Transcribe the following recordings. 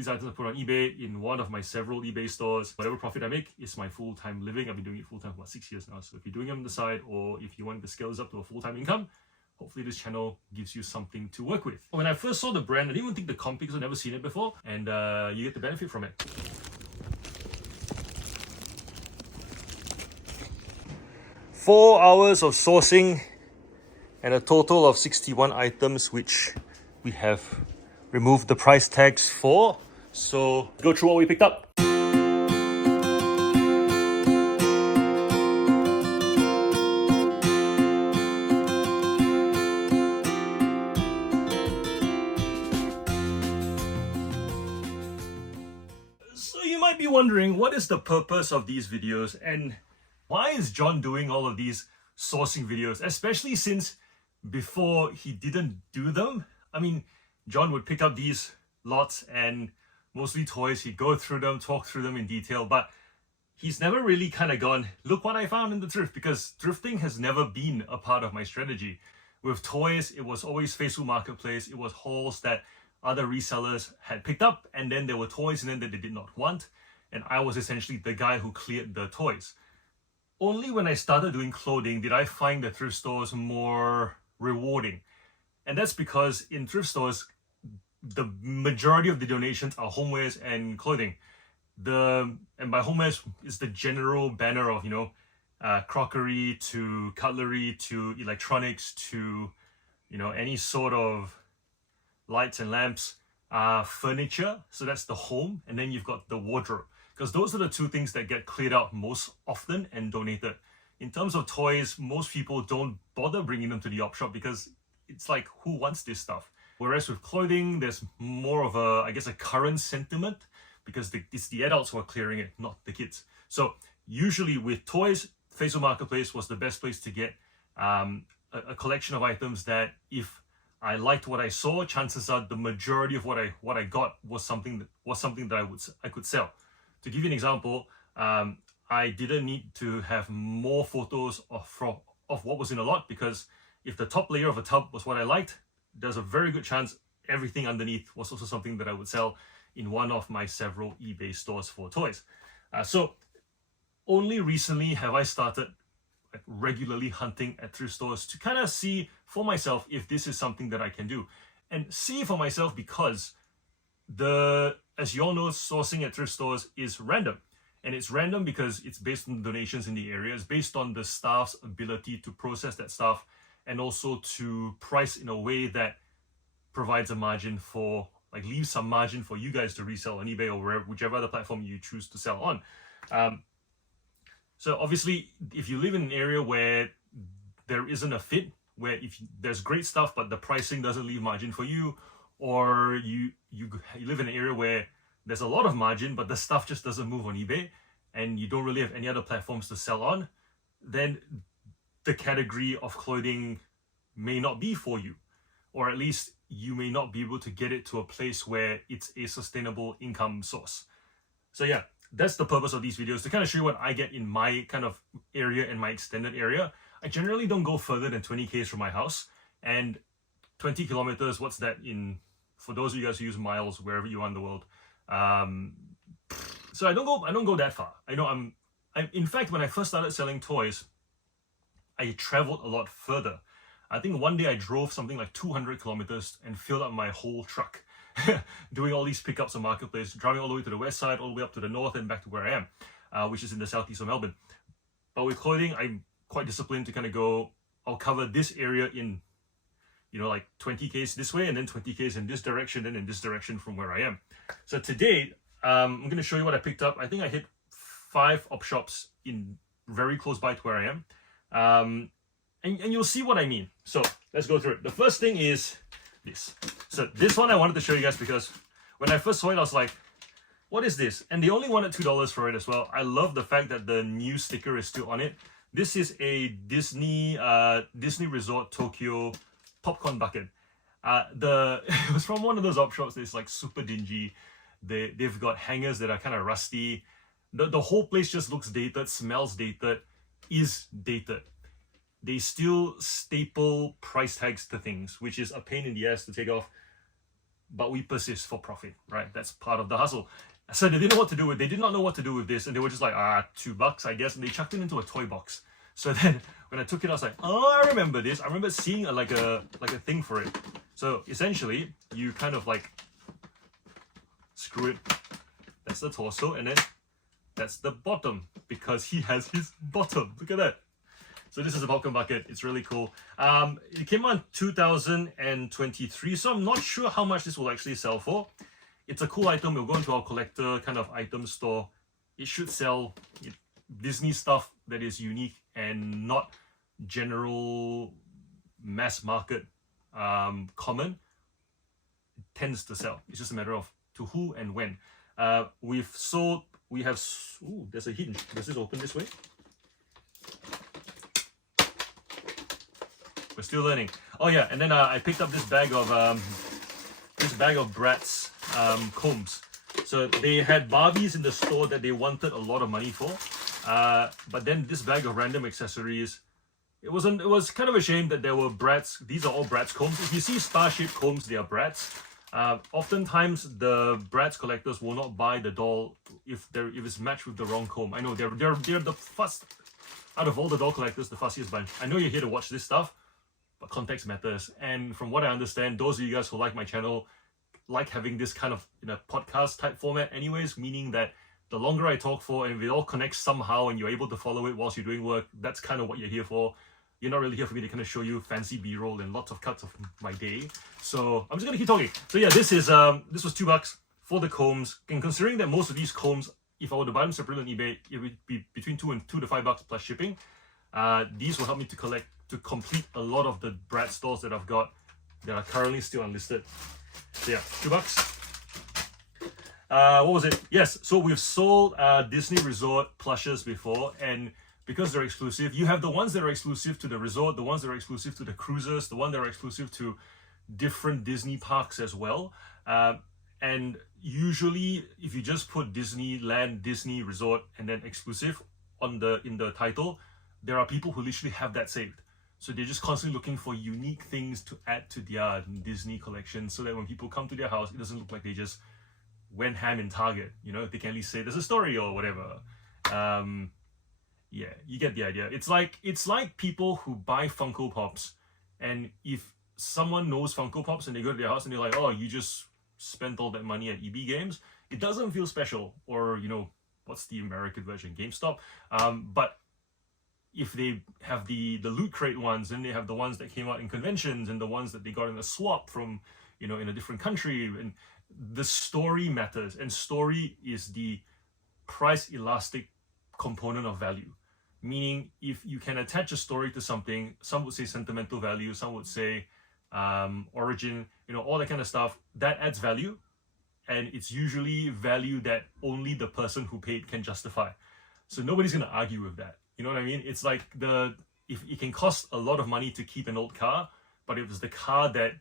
these items I put on eBay in one of my several eBay stores. Whatever profit I make is my full-time living. I've been doing it full-time for about 6 years now. So if you're doing it on the side, or if you want to scale this up to a full-time income, hopefully this channel gives you something to work with. When I first saw the brand, I didn't even think the comp because I've never seen it before, and you get the benefit from it. Four hours of sourcing and a total of 61 items, which we have removed the price tags for. So go through what we picked up. So you might be wondering, what is the purpose of these videos and why is John doing all of these sourcing videos, especially since before he didn't do them? I mean, John would pick up these lots and mostly toys. He'd go through them, talk through them in detail, but he's never really kind of gone, look what I found in the thrift, because thrifting has never been a part of my strategy. With toys, it was always Facebook Marketplace. It was hauls that other resellers had picked up, and then there were toys in them that they did not want. And I was essentially the guy who cleared the toys. Only when I started doing clothing did I find the thrift stores more rewarding. And that's because in thrift stores, the majority of the donations are homewares and clothing. And by homewares is the general banner of, crockery to cutlery to electronics to, any sort of lights and lamps, furniture. So that's the home. And then you've got the wardrobe, because those are the two things that get cleared out most often and donated. In terms of toys, most people don't bother bringing them to the op shop because it's like, who wants this stuff? Whereas with clothing, there's more of a current sentiment, because it's the adults who are clearing it, not the kids. So usually with toys, Facebook Marketplace was the best place to get a collection of items that if I liked what I saw, chances are the majority of what I got was something that I could sell. To give you an example, I didn't need to have more photos of what was in a lot, because if the top layer of a tub was what I liked, there's a very good chance everything underneath was also something that I would sell in one of my several eBay stores for toys. So only recently have I started regularly hunting at thrift stores to kind of see for myself if this is something that I can do. And see for myself because as you all know, sourcing at thrift stores is random. And it's random because it's based on donations in the area. It's based on the staff's ability to process that stuff and also to price in a way that provides a margin for, leaves some margin for you guys to resell on eBay or whichever other platform you choose to sell on. So obviously, if you live in an area where there isn't a fit, where if there's great stuff but the pricing doesn't leave margin for you, or you live in an area where there's a lot of margin but the stuff just doesn't move on eBay and you don't really have any other platforms to sell on, then the category of clothing may not be for you, or at least you may not be able to get it to a place where it's a sustainable income source. So yeah, that's the purpose of these videos, to kind of show you what I get in my kind of area and my extended area. I generally don't go further than 20 k's from my house, and 20 kilometers, what's that in, for those of you guys who use miles wherever you are in the world. So I don't go that far. I know in fact, when I first started selling toys, I traveled a lot further. I think one day I drove something like 200 kilometers and filled up my whole truck doing all these pickups on Marketplace, driving all the way to the west side, all the way up to the north and back to where I am, which is in the southeast of Melbourne. But with clothing, I'm quite disciplined to kind of go, I'll cover this area in, 20 k's this way and then 20 k's in this direction, then in this direction from where I am. So today, I'm going to show you what I picked up. I think I hit 5 op shops in very close by to where I am. And you'll see what I mean. So let's go through it. The first thing is this. So this one I wanted to show you guys because when I first saw it, I was like, what is this? And they only wanted $2 for it as well. I love the fact that the new sticker is still on it. This is a Disney Resort Tokyo popcorn bucket. It was from one of those op shops that's like super dingy. They've got hangers that are kind of rusty. The whole place just looks dated, smells dated, is dated. They still staple price tags to things, which is a pain in the ass to take off. but we persist for profit, right? That's part of the hustle. So they didn't know what to do with. They did not know what to do with this, and they were just like, $2, I guess, and they chucked it into a toy box. So then when I took it, I was like, oh, I remember this. I remember seeing like a thing for it. So essentially, you kind of like screw it. That's the torso, and then that's the bottom, because he has his bottom. Look at that. So this is a Vulcan bucket. It's really cool. It came out in 2023, so I'm not sure how much this will actually sell for. It's a cool item. We'll go into our collector kind of item store. It should sell Disney stuff that is unique and not general mass market common. It tends to sell. It's just a matter of to who and when. We have, ooh, there's a hinge. Does this open this way? We're still learning. Oh yeah, and then I picked up this bag of Bratz combs. So they had Barbies in the store that they wanted a lot of money for, but then this bag of random accessories. It was kind of a shame that there were Bratz. These are all Bratz combs. If you see star-shaped combs, they are Bratz. Oftentimes the Bratz collectors will not buy the doll if it's matched with the wrong comb. I know they're the fuss out of all the doll collectors, the fussiest bunch. I know you're here to watch this stuff, but context matters. And from what I understand, those of you guys who like my channel like having this kind of in a podcast type format anyways, meaning that the longer I talk for and if it all connects somehow and you're able to follow it whilst you're doing work, that's kind of what you're here for. You're not really here for me to kind of show you fancy B-roll and lots of cuts of my day. So I'm just gonna keep talking. So yeah, this was $2 for the combs. And considering that most of these combs, if I were to buy them separately on eBay, it would be between $2 to $5 plus shipping. These will help me to complete a lot of the Bratz stores that I've got that are currently still unlisted. So yeah, $2. What was it? Yes, so we've sold Disney Resort plushes before, and because they're exclusive, you have the ones that are exclusive to the resort, the ones that are exclusive to the cruises, the ones that are exclusive to different Disney parks as well. And usually, if you just put Disneyland, Disney Resort, and then exclusive in the title, there are people who literally have that saved. So they're just constantly looking for unique things to add to their Disney collection, so that when people come to their house, it doesn't look like they just went ham in Target. You know, they can at least say there's a story or whatever. Yeah, you get the idea. It's like people who buy Funko Pops, and if someone knows Funko Pops and they go to their house and they're like, oh, you just spent all that money at EB Games, it doesn't feel special. Or, you know, what's the American version? GameStop. But if they have the Loot Crate ones, then they have the ones that came out in conventions and the ones that they got in a swap from, you know, in a different country. And the story matters, and story is the price elastic component of value. Meaning, if you can attach a story to something, some would say sentimental value, some would say origin, you know, all that kind of stuff, that adds value. And it's usually value that only the person who paid can justify. So nobody's going to argue with that. You know what I mean? It's like if it can cost a lot of money to keep an old car, but if it's the car that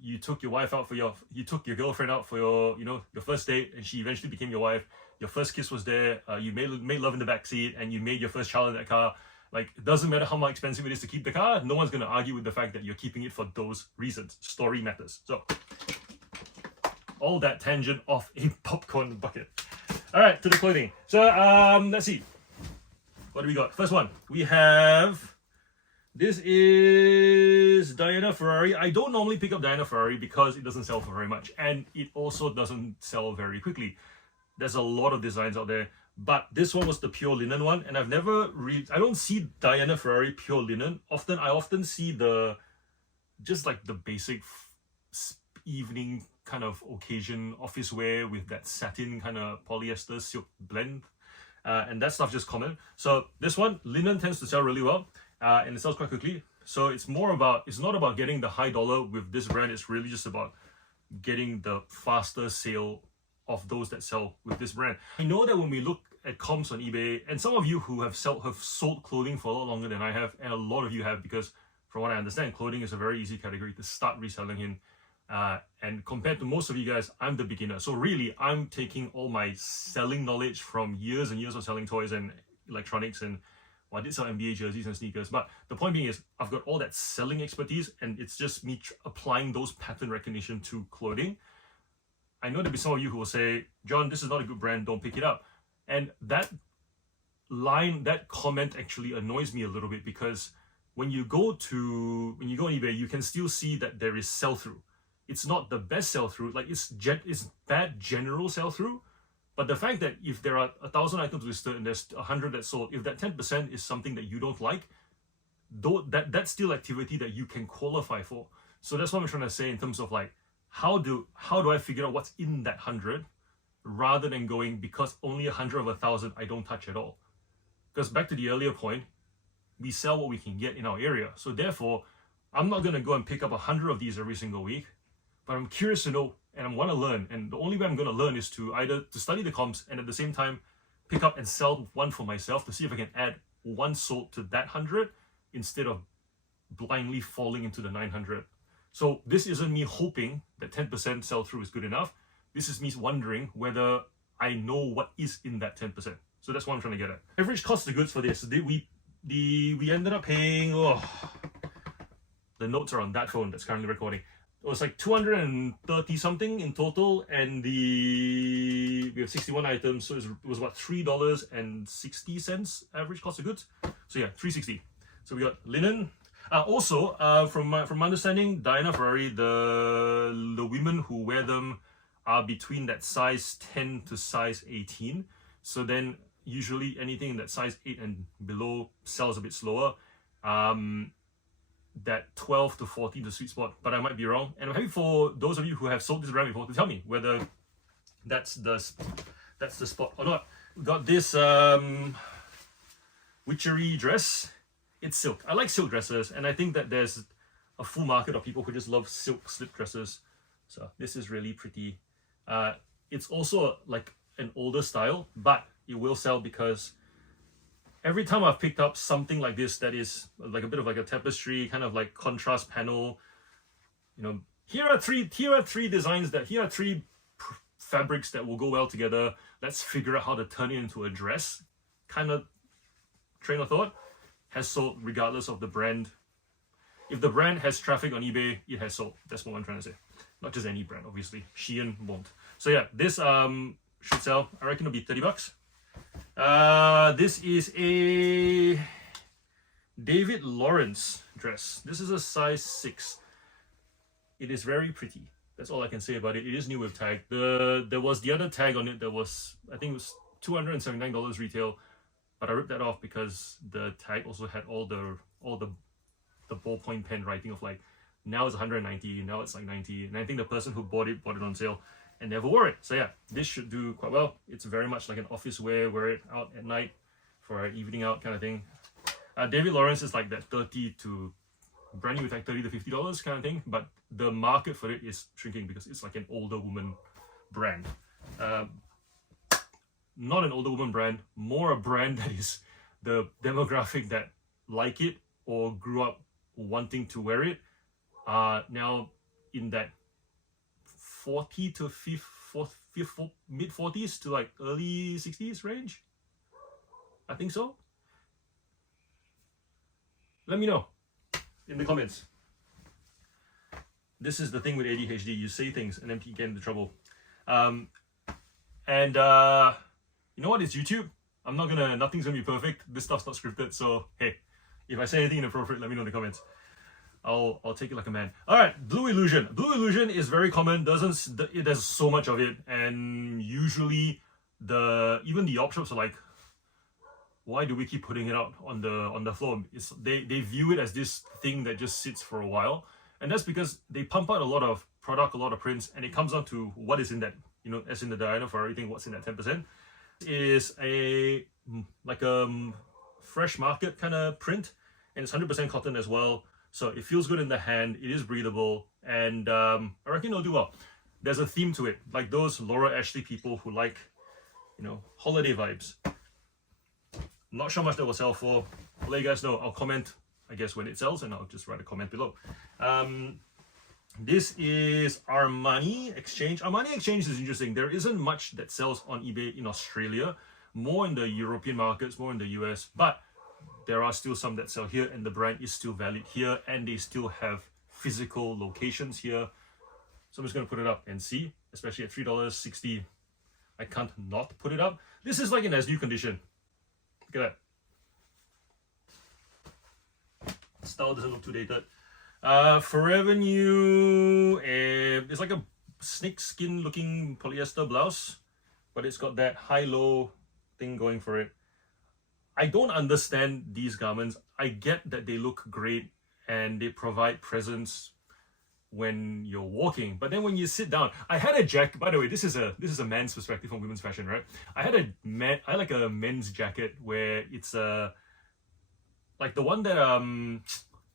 you took your wife out for you took your girlfriend out for your first date, and she eventually became your wife. Your first kiss was there. You made love in the backseat, and you made your first child in that car. Like, it doesn't matter how much expensive it is to keep the car. No one's going to argue with the fact that you're keeping it for those reasons. Story matters. So, all that tangent off a popcorn bucket. All right, to the clothing. So, let's see. What do we got? First one. We have... This is Diana Ferrari. I don't normally pick up Diana Ferrari because it doesn't sell for very much. And it also doesn't sell very quickly. There's a lot of designs out there. But this one was the pure linen one. And I've never really... I don't see Diana Ferrari pure linen. I often see just like the basic evening kind of occasion office wear with that satin kind of polyester silk blend. And that stuff just common. So this one, linen tends to sell really well. And it sells quite quickly. So it's not about getting the high dollar with this brand. It's really just about getting the faster sale of those that sell with this brand. I know that when we look at comps on eBay, and some of you who have sold clothing for a lot longer than I have, and a lot of you have, because from what I understand, clothing is a very easy category to start reselling in. And compared to most of you guys, I'm the beginner. So really, I'm taking all my selling knowledge from years and years of selling toys and electronics and Well, I did sell NBA jerseys and sneakers, but the point being is I've got all that selling expertise, and it's just me applying those pattern recognition to clothing. I know there'll be some of you who will say, John, this is not a good brand, don't pick it up. And that comment actually annoys me a little bit, because when you go on eBay, you can still see that there is sell-through. It's not the best sell-through, like it's bad general sell-through, but the fact that if there are 1,000 items listed and there's 100 that sold, if that 10% is something that you don't like, that's still activity that you can qualify for. So that's what I'm trying to say in terms of like, how do I figure out what's in that 100, rather than going, because only 100 of 1,000 I don't touch at all. Because back to the earlier point, we sell what we can get in our area. So therefore, I'm not going to go and pick up 100 of these every single week, but I'm curious to know and I want to learn. And the only way I'm going to learn is to either to study the comps and at the same time pick up and sell one for myself to see if I can add one sold to that 100 instead of blindly falling into the 900. So this isn't me hoping that 10% sell through is good enough. This is me wondering whether I know what is in that 10%. So that's what I'm trying to get at. Average cost of goods for this, we ended up paying, the notes are on that phone that's currently recording. It was like 230 something in total, and we have 61 items, so it was about $3.60 average cost of goods. So yeah, $3.60. So we got linen. Also, from my understanding, Diana Ferrari, the women who wear them are between that size 10 to size 18. So then usually anything that size 8 and below sells a bit slower. That 12 to 14 the sweet spot, but I might be wrong. And I'm happy for those of you who have sold this brand before to tell me whether that's the spot or not. We got this witchery dress. It's silk. I like silk dresses, and I think that there's a full market of people who just love silk slip dresses. So this is really pretty. It's also like an older style, but it will sell because every time I've picked up something like this that is like a bit of like a tapestry, kind of like contrast panel, you know, here are three designs here are three fabrics that will go well together. Let's figure out how to turn it into a dress kind of train of thought has sold regardless of the brand. If the brand has traffic on eBay, it has sold. That's what I'm trying to say. Not just any brand, obviously. Shein won't. So yeah, this should sell. I reckon it'll be $30. This is a David Lawrence dress. This is a size 6. It is very pretty. That's all I can say about it. It is new with tag. There was the other tag on it that was, I think it was $279 retail, but I ripped that off because the tag also had all the ballpoint pen writing of like, now it's 190, now it's like 90, and I think the person who bought it on sale and never wore it. So yeah, this should do quite well. It's very much like an office wear it out at night for an evening out kind of thing. David Lawrence is like that 30 to brand new with like $30 to $50 kind of thing, but the market for it is shrinking because it's like an older woman brand. Not an older woman brand, more a brand that is the demographic that like it or grew up wanting to wear it now in that 40 to mid 40s to like early 60s range. I think so. Let me know in the comments. This is the thing with ADHD. You say things and then you get into trouble. You know what? It's YouTube. Nothing's gonna be perfect. This stuff's not scripted. So hey, if I say anything inappropriate, let me know in the comments. I'll take it like a man. All right, Blue Illusion. Blue Illusion is very common. There's so much of it, and usually even the op shops are like, why do we keep putting it out on the floor? They view it as this thing that just sits for a while, and that's because they pump out a lot of product, a lot of prints, and it comes down to what is in that. You know, as in the Diana for everything, what's in that 10% is a fresh market kind of print, and it's 100% cotton as well. So it feels good in the hand, it is breathable, and I reckon it'll do well. There's a theme to it, like those Laura Ashley people who like, you know, holiday vibes. I'm not sure how much that will sell for. I'll let you guys know. I'll comment, I guess, when it sells, and I'll just write a comment below. This is Armani Exchange. Armani Exchange is interesting. There isn't much that sells on eBay in Australia, more in the European markets, more in the US, but there are still some that sell here, and the brand is still valid here, and they still have physical locations here. So I'm just going to put it up and see, especially at $3.60. I can't not put it up. This is like in as new condition. Look at that. Style doesn't look too dated. Forever New. It's like a snake skin looking polyester blouse, but it's got that high-low thing going for it. I don't understand these garments. I get that they look great and they provide presence when you're walking, but then when you sit down, I had a jacket. By the way, this is a man's perspective on women's fashion, right? I like a men's jacket where it's like the one that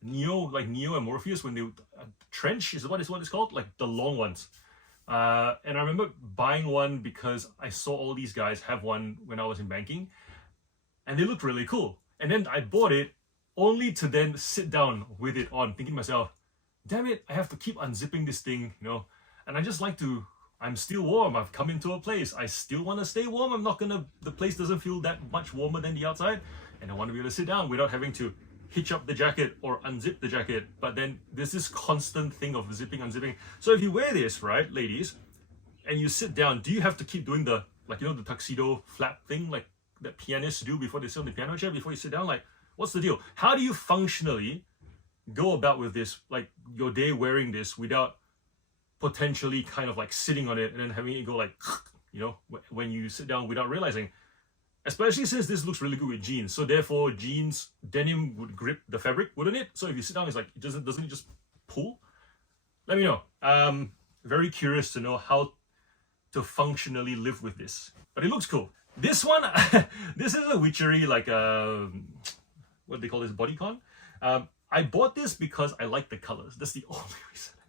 Neo and Morpheus, when they trench is what it's called, like the long ones. And I remember buying one because I saw all these guys have one when I was in banking, and they looked really cool. And then I bought it only to then sit down with it on, thinking to myself, damn it, I have to keep unzipping this thing, you know. And I just like to, I'm still warm. I've come into a place. I still want to stay warm. The place doesn't feel that much warmer than the outside. And I want to be able to sit down without having to hitch up the jacket or unzip the jacket. But then there's this constant thing of zipping, unzipping. So if you wear this, right, ladies, and you sit down, do you have to keep doing the, like, you know, the tuxedo flap thing, like that pianists do before they sit on the piano chair, before you sit down? Like, what's the deal? How do you functionally go about with this, like your day wearing this, without potentially kind of like sitting on it and then having it go like, you know, when you sit down without realizing? Especially since this looks really good with jeans. So therefore, jeans, denim would grip the fabric, wouldn't it? So if you sit down, it's like, doesn't it just pull? Let me know. Very curious to know how to functionally live with this. But it looks cool. This one, this is a witchery, like what they call this, bodycon. I bought this because I like the colors. That's the only reason I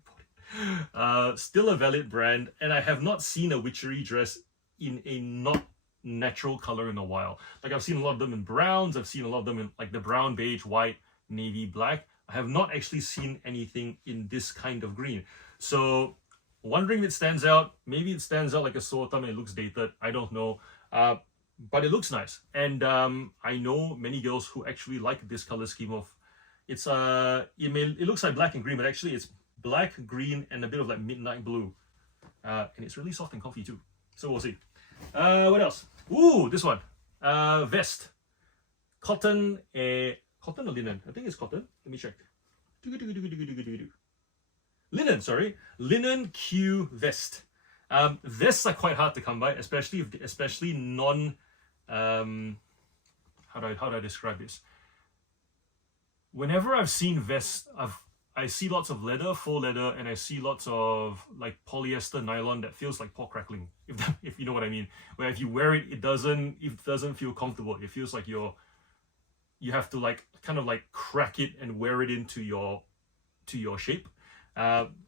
bought it. Still a valid brand, and I have not seen a witchery dress in a not natural color in a while. Like, I've seen a lot of them in browns. I've seen a lot of them in like the brown, beige, white, navy, black. I have not actually seen anything in this kind of green. So wondering if it stands out. Maybe it stands out like a sore thumb and it looks dated. I don't know. But it looks nice. And I know many girls who actually like this color scheme of, it's it looks like black and green, but actually it's black, green, and a bit of like midnight blue. And it's really soft and comfy too. So we'll see. What else? Ooh, this one. Vest. Cotton or linen? I think it's cotton. Let me check. Linen, sorry. Linen Q vest. Vests are quite hard to come by, especially non how do I describe this? Whenever I've seen vests, I see lots of leather, faux leather, and I see lots of like polyester nylon that feels like pork crackling, if you know what I mean. Where if you wear it, it doesn't feel comfortable. It feels like you have to like kind of like crack it and wear it into your shape.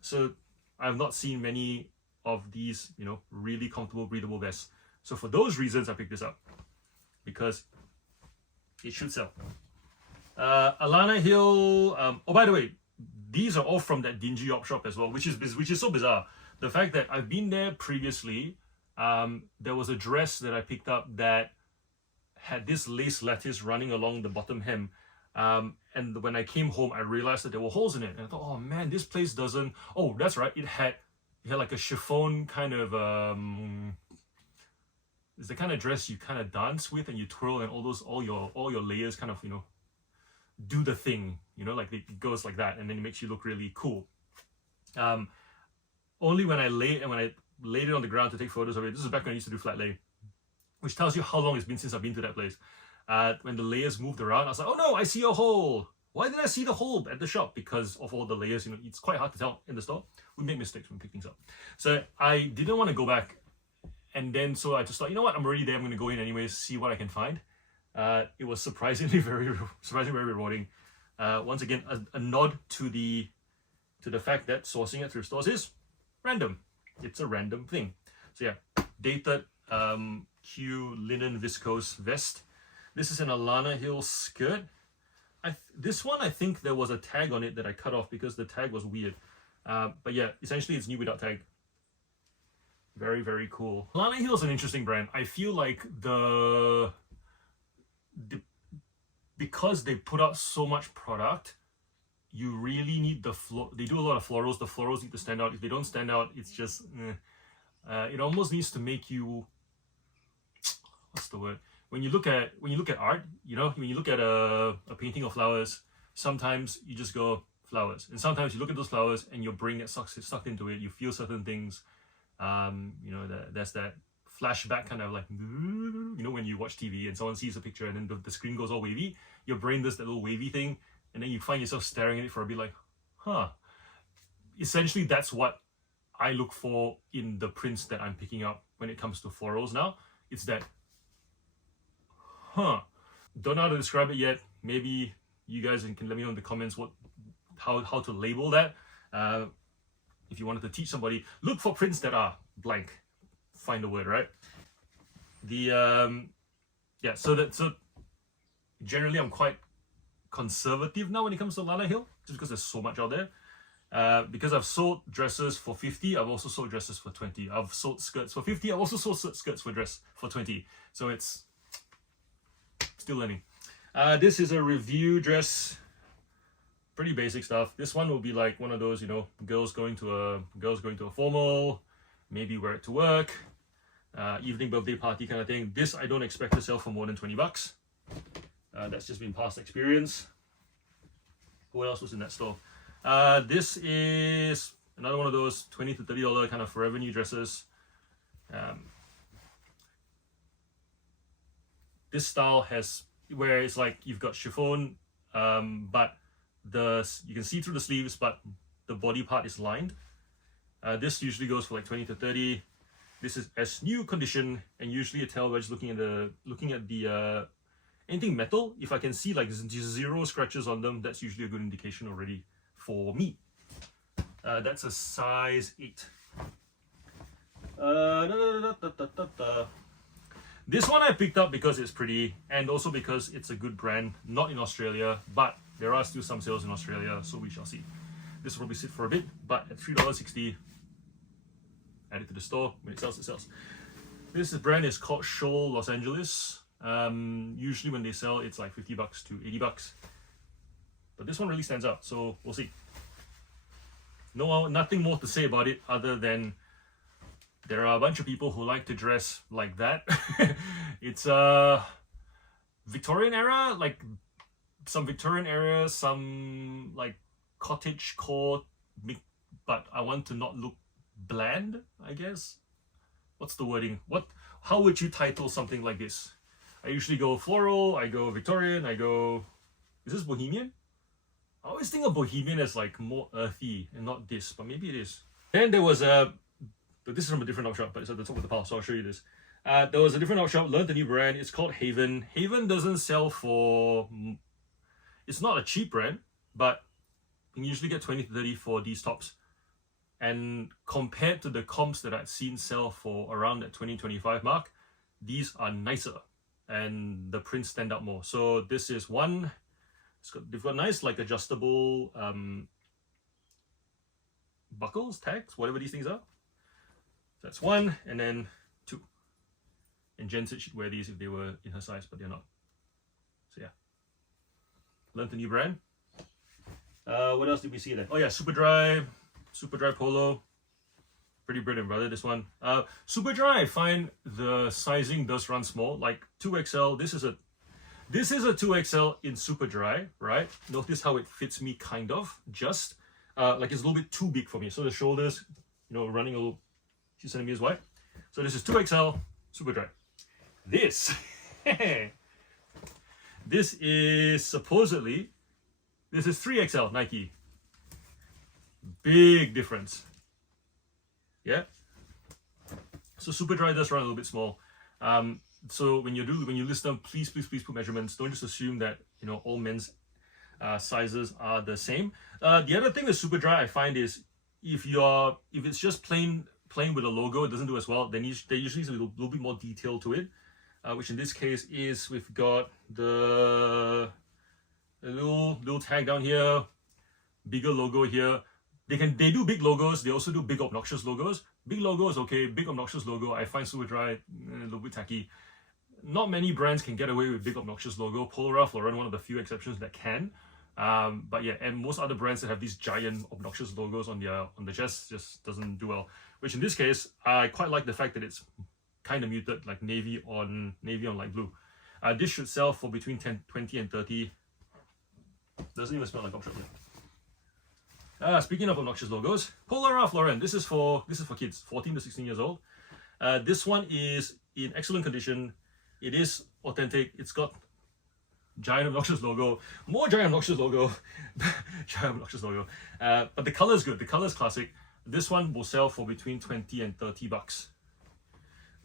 So I've not seen many of these, you know, really comfortable, breathable vests. So for those reasons, I picked this up because it should sell. Alana Hill. Oh, by the way, these are all from that dingy op shop as well, which is so bizarre. The fact that I've been there previously, there was a dress that I picked up that had this lace lattice running along the bottom hem. And when I came home, I realized that there were holes in it. And I thought, oh man, this place doesn't... Oh, that's right. It had like a chiffon kind of... it's the kind of dress you kind of dance with and you twirl, and all your layers kind of, you know, do the thing, you know, like it goes like that, and then it makes you look really cool. Only when I laid it on the ground to take photos of it. This is back when I used to do flat lay, which tells you how long it's been since I've been to that place. When the layers moved around, I was like, oh no, I see a hole. Why did I see the hole at the shop? Because of all the layers, you know, it's quite hard to tell in the store. We make mistakes when we pick things up. So I didn't want to go back. And then, so I just thought, you know what, I'm already there. I'm going to go in anyways, see what I can find. It was surprisingly very rewarding. Once again, a nod to the fact that sourcing at thrift stores is random. It's a random thing. So yeah, dated Q linen viscose vest. This is an Alana Hill skirt. This one, I think there was a tag on it that I cut off because the tag was weird. But yeah, essentially it's new without tag. Very, very cool. Alana Hill is an interesting brand. I feel like the because they put out so much product, you really need the floor. They do a lot of florals. The florals need to stand out. If they don't stand out, it's just it almost needs to make you, what's the word? When you look at art, you know, when you look at a painting of flowers, sometimes you just go flowers, and sometimes you look at those flowers and your brain gets sucked into it. You feel certain things. You know, there's that flashback kind of like, you know, when you watch TV and someone sees a picture and then the screen goes all wavy, your brain does that little wavy thing, and then you find yourself staring at it for a bit like, huh. Essentially, that's what I look for in the prints that I'm picking up when it comes to florals now. It's that, huh. Don't know how to describe it yet. Maybe you guys can let me know in the comments how to label that. If you wanted to teach somebody, look for prints that are blank. Find the word, right? So generally I'm quite conservative now when it comes to Lala Hill, just because there's so much out there. Because I've sold dresses for 50, I've also sold dresses for 20. I've sold skirts for 50, I've also sold skirts for 20. So it's still learning. This is a review dress. Pretty basic stuff. This one will be like one of those, you know, girls going to a formal, maybe wear it to work, evening birthday party kind of thing. This I don't expect to sell for more than 20 bucks. That's just been past experience. What else was in that store? This is another one of those $20 to $30 kind of forever new dresses. This style has, where it's like you've got chiffon, but you can see through the sleeves, but the body part is lined. This usually goes for like 20 to 30. This is as new condition, and usually a tell by just looking at the anything metal. If I can see like zero scratches on them, that's usually a good indication already for me. That's a size 8. This one I picked up because it's pretty, and also because it's a good brand, not in Australia, but there are still some sales in Australia, so we shall see. This will probably sit for a bit, but at $3.60, add it to the store. When it sells, it sells. This brand is called Shoal Los Angeles. Usually when they sell, it's like 50 bucks to 80 bucks. But this one really stands out, so we'll see. Nothing more to say about it other than there are a bunch of people who like to dress like that. It's Victorian era, like some Victorian era, some like cottage core, but I want to not look bland, I guess. What's the wording? How would you title something like this? I usually go floral, I go Victorian, is this bohemian? I always think of bohemian as like more earthy and not this, but maybe it is. Then there was this is from a different op shop, but it's at the top of the pile, so I'll show you this. There was a different op shop, learned a new brand. It's called Haven. Haven doesn't sell for, it's not a cheap brand, but you can usually get 20 to 30 for these tops. And compared to the comps that I'd seen sell for around that 20-25 mark, these are nicer and the prints stand out more. So this is one. They've got nice like adjustable buckles, tags, whatever these things are. That's one, and then 2. And Jen said she'd wear these if they were in her size, but they're not. So yeah, learned a new brand. What else did we see there? Oh yeah, Super Dry Polo. Pretty brilliant, brother, this one. Super Dry, I find the sizing does run small, like 2XL. This is a 2XL in Super Dry, right? Notice how it fits me kind of, just. Like it's a little bit too big for me. So the shoulders, you know, running a little 2 centimeters wide. So this is 2XL, Super Dry. This is supposedly, this is 3XL Nike. Big difference. Yeah. So Super Dry does run a little bit small. So when you list them, please put measurements. Don't just assume that, you know, all men's sizes are the same. The other thing with Super Dry I find is if it's just plain with a logo, it doesn't do as well. Then there usually is a little bit more detail to it, which in this case is we've got the little tag down here, bigger logo here. They do big logos. They also do big obnoxious logos. Big logo is okay. Big obnoxious logo, I find Super Dry a little bit tacky. Not many brands can get away with big obnoxious logo. Polo Ralph Lauren, one of the few exceptions that can. But yeah, and most other brands that have these giant obnoxious logos on the chest just doesn't do well. Which in this case, I quite like the fact that it's kind of muted, like navy on light blue. This should sell for between 20 and 30. Doesn't even smell like op shop yet. Speaking of obnoxious logos, Polo Ralph Lauren. This is for kids, 14 to 16 years old. This one is in excellent condition. It is authentic. It's got giant obnoxious logo, more giant obnoxious logo, giant obnoxious logo. But the color is good. The color is classic. This one will sell for between 20 and 30 bucks.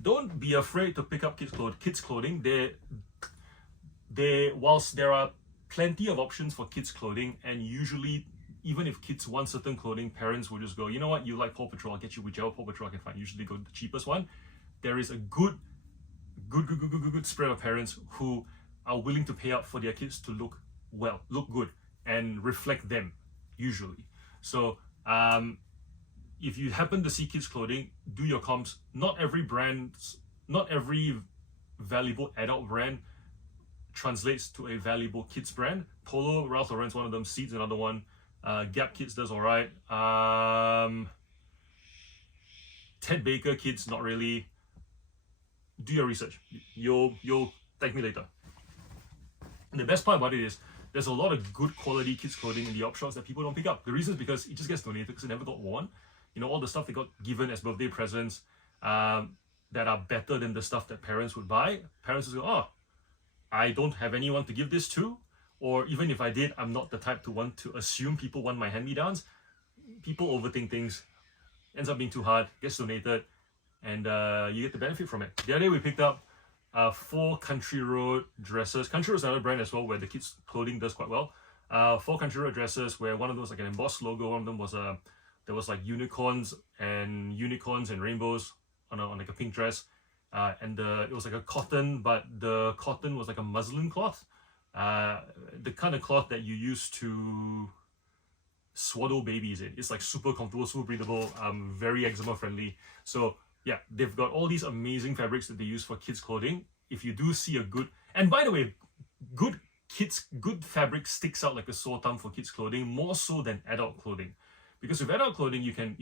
Don't be afraid to pick up kids clothing. Whilst there are plenty of options for kids clothing, and usually even if kids want certain clothing, parents will just go, you know what, you like Paw Patrol, I'll get you whichever Paw Patrol I can find. Usually go the cheapest one. There is a good spread of parents who are willing to pay up for their kids to look good and reflect them, usually. So if you happen to see kids clothing, do your comps. Not every valuable adult brand translates to a valuable kids brand. Polo Ralph Lauren's one of them, Seeds another one. Gap Kids does alright. Ted Baker Kids, not really. Do your research. You'll thank me later. And the best part about it is there's a lot of good quality kids clothing in the op shops that people don't pick up. The reason is because it just gets donated because it never got worn. You know, all the stuff they got given as birthday presents that are better than the stuff that parents would buy. Parents will go, oh, I don't have anyone to give this to. Or even if I did, I'm not the type to want to assume people want my hand-me-downs. People overthink things. Ends up being too hard, gets donated, and you get the benefit from it. The other day we picked up 4 Country Road dresses. Country Road is another brand as well where the kids' clothing does quite well. 4 Country Road dresses where one of them was like an embossed logo, one of them was there was like unicorns and rainbows on like a pink dress. And it was like a cotton, but the cotton was like a muslin cloth. The kind of cloth that you use to swaddle babies in. It's like super comfortable, super breathable, very eczema friendly. So yeah, they've got all these amazing fabrics that they use for kids clothing. If you do see a good, and by the way, good fabric sticks out like a sore thumb for kids clothing more so than adult clothing. Because with adult clothing, you can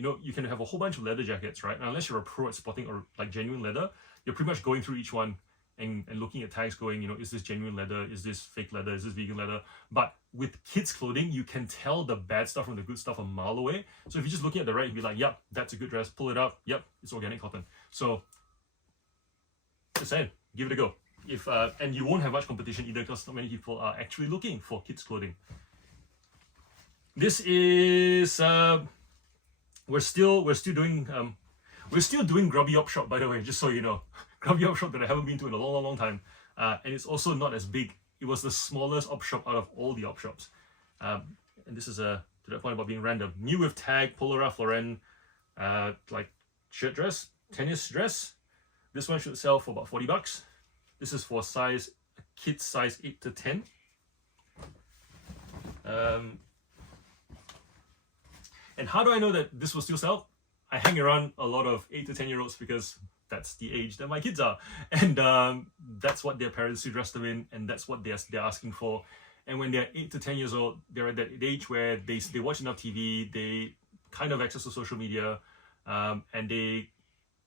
have a whole bunch of leather jackets, right? And unless you're a pro at spotting or like genuine leather, you're pretty much going through each one and looking at tags going, is this genuine leather? Is this fake leather? Is this vegan leather? But with kids clothing, you can tell the bad stuff from the good stuff a mile away. So if you're just looking at the right, you'd be like, yep, that's a good dress. Pull it up. Yep, it's organic cotton. So just saying, give it a go. And you won't have much competition either because not many people are actually looking for kids clothing. This is we're still doing Grubby Op Shop, by the way, just so you know. Grubby Op Shop that I haven't been to in a long time, and it's also not as big. It was the smallest op shop out of all the op shops, and this is to that point about being random. New with tag, Polo Ralph Lauren, like shirt dress, tennis dress. This one should sell for about 40 bucks. This is for kids size 8 to 10. And how do I know that this will still sell? I hang around a lot of 8 to 10-year-olds because that's the age that my kids are, and that's what their parents do dress them in, and that's what they're asking for. And when they're 8 to 10 years old, they're at that age where they watch enough TV, they kind of access to social media, and they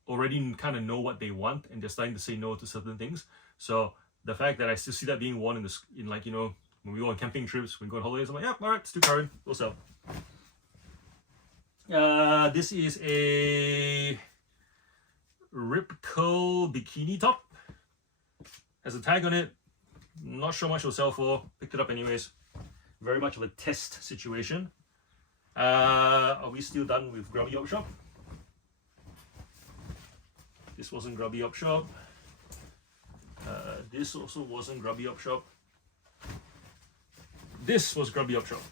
already kind of know what they want, and they're starting to say no to certain things. So the fact that I still see that being worn in like, when we go on camping trips, when we go on holidays, I'm like, yeah, all right, still current, we'll sell. This is a Rip Curl bikini top. Has a tag on it. Not sure much it'll sell for. Picked it up anyways. Very much of a test situation. Are we still done with Grubby Op Shop? This wasn't Grubby Op Shop. This also wasn't Grubby Op Shop. This was Grubby Op Shop.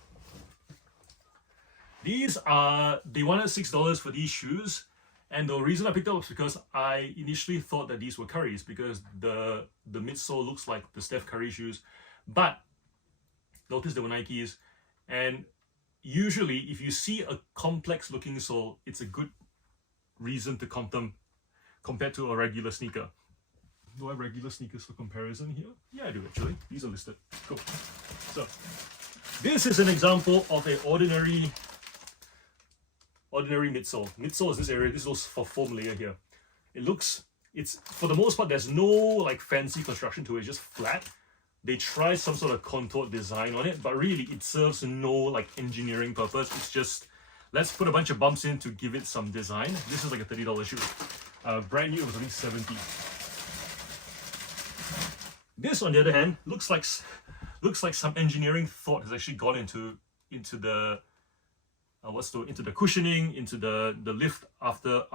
They wanted $6 for these shoes, and the reason I picked up was because I initially thought that these were Curry's because the midsole looks like the Steph Curry shoes, but notice they were Nikes, and usually if you see a complex looking sole, it's a good reason to comp them compared to a regular sneaker. Do I have regular sneakers for comparison here? Yeah, I do actually. These are listed. Cool. So this is an example of an ordinary midsole. Midsole is this area. This is for foam layer here. It's for the most part, there's no like fancy construction to it. It's just flat. They try some sort of contoured design on it, but really it serves no like engineering purpose. It's just, let's put a bunch of bumps in to give it some design. This is like a $30 shoe. Brand new, it was only 70. This, on the other hand, looks like some engineering thought has actually gone into the into the cushioning, into the lift after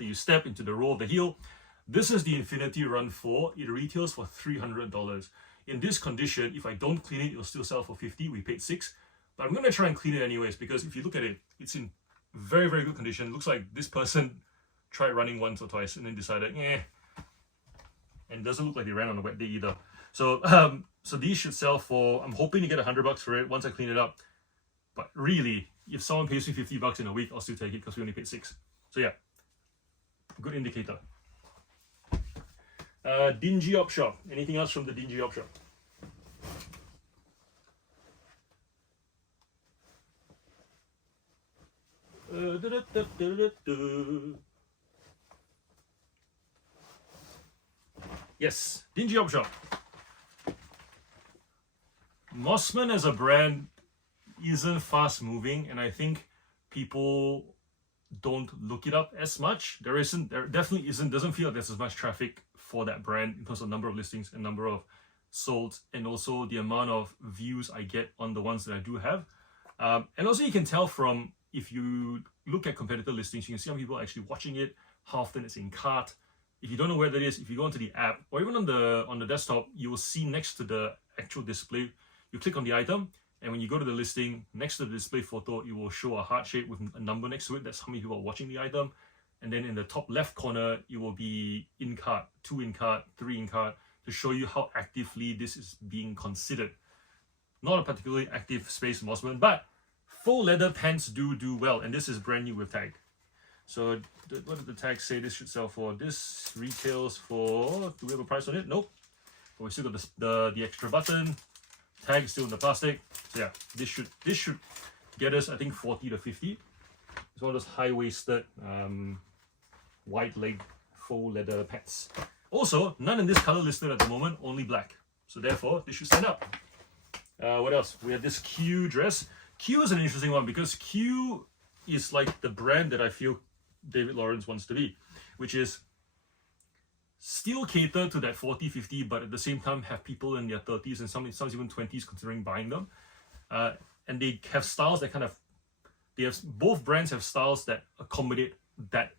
you step, into the roll of the heel. This is the Infinity Run 4. It retails for $300. In this condition, if I don't clean it, it'll still sell for $50. We paid $6, but I'm gonna try and clean it anyways, because if you look at it, it's in very, very good condition. It looks like this person tried running once or twice and then decided, and it doesn't look like they ran on a wet day either. So so these should sell for, I'm hoping to get $100 for it once I clean it up. But really, if someone pays me $50 in a week, I'll still take it because we only paid $6. So yeah, good indicator. Dingy Op Shop. Anything else from the Dingy Op Shop? Yes, Dingy Op Shop. Mossman as a brand isn't fast moving, and I think people don't look it up as much. There definitely isn't, doesn't feel like there's as much traffic for that brand in terms of number of listings and number of sold, and also the amount of views I get on the ones that I do have. And also you can tell from, if you look at competitor listings, you can see how many people are actually watching it, how often it's in cart. If you don't know where that is, if you go onto the app or even on the desktop, you will see next to the actual display, you click on the item, and when you go to the listing, next to the display photo, it will show a heart shape with a number next to it. That's how many people are watching the item. And then in the top left corner, it will be in cart, 2 in cart, 3 in cart, to show you how actively this is being considered. Not a particularly active space Mossman, but faux leather pants do well, and this is brand new with tag. So what did the tag say this should sell for? This retails for, do we have a price on it? Nope. But we still got the extra button. Tag is still in the plastic. So yeah, this should get us, I think, 40 to 50. It's one of those high-waisted, wide leg faux leather pants. Also, none in this color listed at the moment, only black. So therefore, this should stand up. What else? We have this Q dress. Q is an interesting one because Q is like the brand that I feel David Lawrence wants to be, which is still cater to that 40, 50, but at the same time have people in their 30s and some even 20s considering buying them. And they have styles that both brands have styles that accommodate that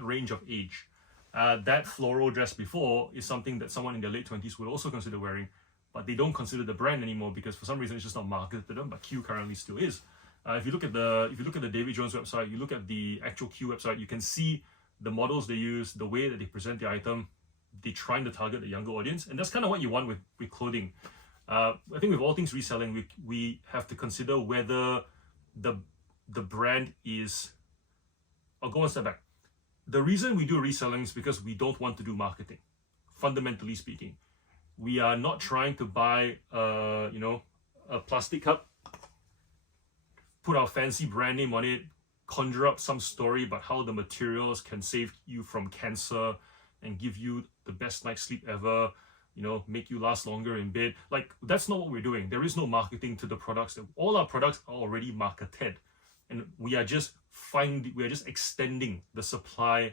range of age. That floral dress before is something that someone in their late 20s would also consider wearing, but they don't consider the brand anymore because for some reason it's just not marketed to them, but Q currently still is. If you look at the David Jones website, you look at the actual Q website, you can see the models they use, the way that they present the item. They're trying to target a younger audience, and that's kind of what you want with clothing. I think with all things reselling, we have to consider whether the brand is. I'll go one step back. The reason we do reselling is because we don't want to do marketing. Fundamentally speaking, we are not trying to buy a plastic cup, put our fancy brand name on it, conjure up some story about how the materials can save you from cancer and give you the best night's sleep ever, make you last longer in bed. Like, that's not what we're doing. There is no marketing to the products. All our products are already marketed, and we are just extending the supply.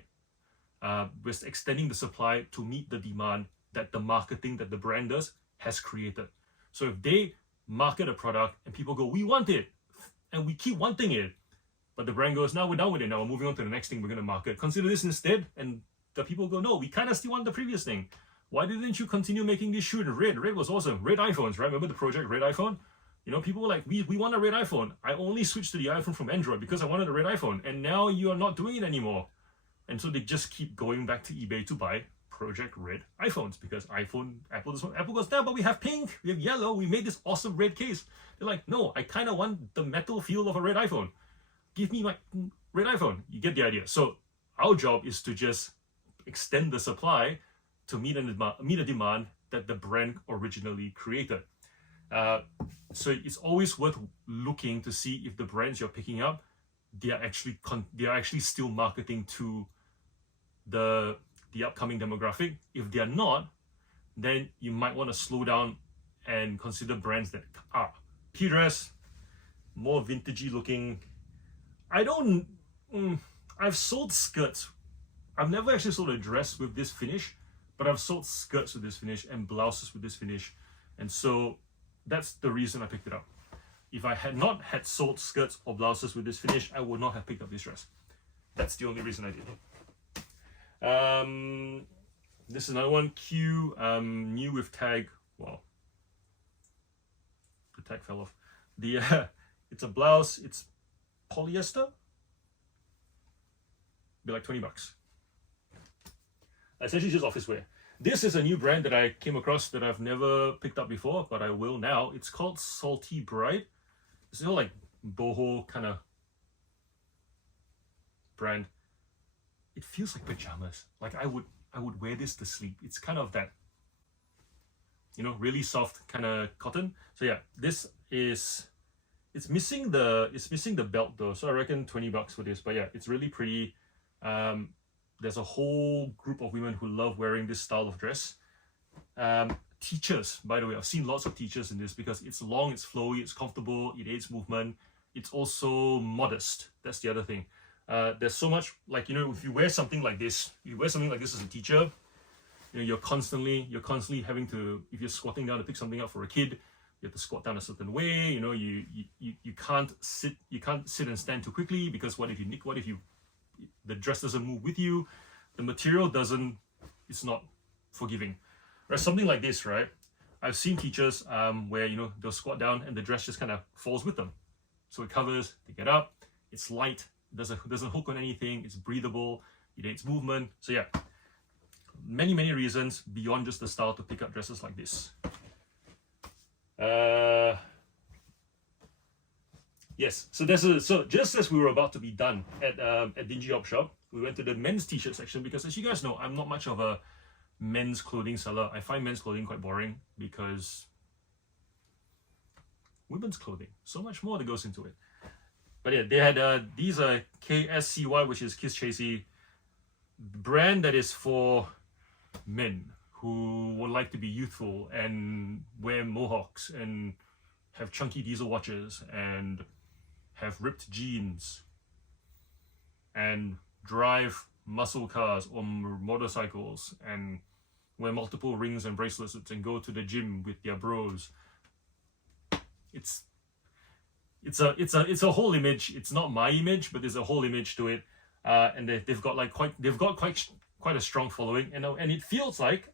We're extending the supply to meet the demand that the marketing that the brand does has created. So if they market a product and people go, we want it, and we keep wanting it, but the brand goes, now we're done with it, now we're moving on to the next thing we're going to market, consider this instead, and the people go, no, we kind of still want the previous thing. Why didn't you continue making this shoe in red? Red was awesome. Red iPhones, right? Remember the project Red iPhone? People were like, we want a red iPhone. I only switched to the iPhone from Android because I wanted a red iPhone, and now you are not doing it anymore. And so they just keep going back to eBay to buy Project Red iPhones because Apple goes, no, but we have pink, we have yellow, we made this awesome red case. They're like, no, I kind of want the metal feel of a red iPhone. Give me my red iPhone. You get the idea. So our job is to just extend the supply to meet a demand that the brand originally created. So it's always worth looking to see if the brands you're picking up, they are actually still marketing to the upcoming demographic. If they are not, then you might want to slow down and consider brands that are. Key dress, more vintagey looking. I've sold skirts. I've never actually sold a dress with this finish, but I've sold skirts with this finish and blouses with this finish. And so that's the reason I picked it up. If I had not had sold skirts or blouses with this finish, I would not have picked up this dress. That's the only reason I did. This is another one, Q, new with tag. Wow, the tag fell off. It's a blouse, it's polyester. Be like $20. Essentially just office wear. This is a new brand that I came across that I've never picked up before, but I will now. It's called Salty Bride. It's all like boho kind of brand. It feels like pajamas. Like I would wear this to sleep. It's kind of that, really soft kind of cotton. So yeah, this is, it's missing the belt though. So I reckon $20 for this. But yeah, it's really pretty. There's a whole group of women who love wearing this style of dress. Teachers, by the way, I've seen lots of teachers in this because it's long, it's flowy, it's comfortable, it aids movement. It's also modest. That's the other thing. There's so much, like, if you wear something like this, as a teacher, you're constantly having to, if you're squatting down to pick something up for a kid, you have to squat down a certain way. You can't sit and stand too quickly, because what if the dress doesn't move with you, the material it's not forgiving. Whereas something like this, right? I've seen teachers where they'll squat down and the dress just kind of falls with them. So it covers, they get up, it's light, doesn't hook on anything, it's breathable, it aids movement. So yeah, many reasons beyond just the style to pick up dresses like this. Yes, so just as we were about to be done at Dingy Op Shop, we went to the men's t-shirt section, because as you guys know, I'm not much of a men's clothing seller. I find men's clothing quite boring, because women's clothing, so much more that goes into it. But yeah, they had these are KSCY, which is Kiss Chasey, brand that is for men who would like to be youthful and wear mohawks and have chunky diesel watches and have ripped jeans and drive muscle cars or motorcycles and wear multiple rings and bracelets and go to the gym with their bros. It's a whole image. It's not my image, but there's a whole image to it, and they've got quite a strong following, and it feels like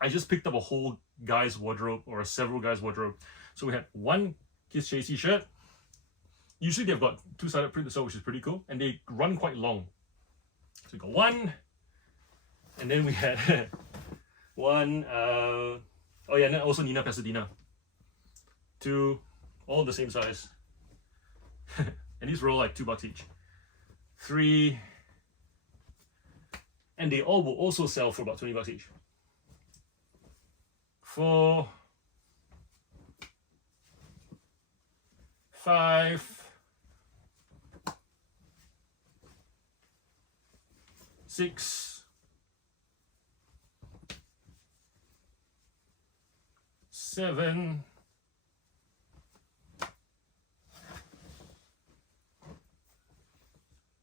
I just picked up a whole guy's wardrobe or several guys' wardrobe. So we had one Kiss Chasey shirt. Usually they've got two-sided print as well, which is pretty cool, and they run quite long. So we got one, and then we had one. And then also Nina Pasadena. Two, all the same size. And these were all like $2 each. Three, and they all will also sell for about $20 each. 4, 5, 6, 7,